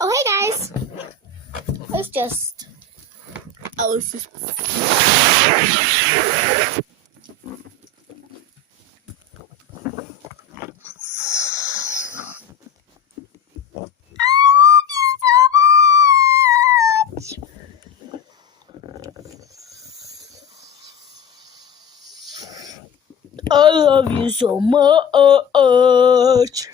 Oh, hey guys. I was just. I love you so much.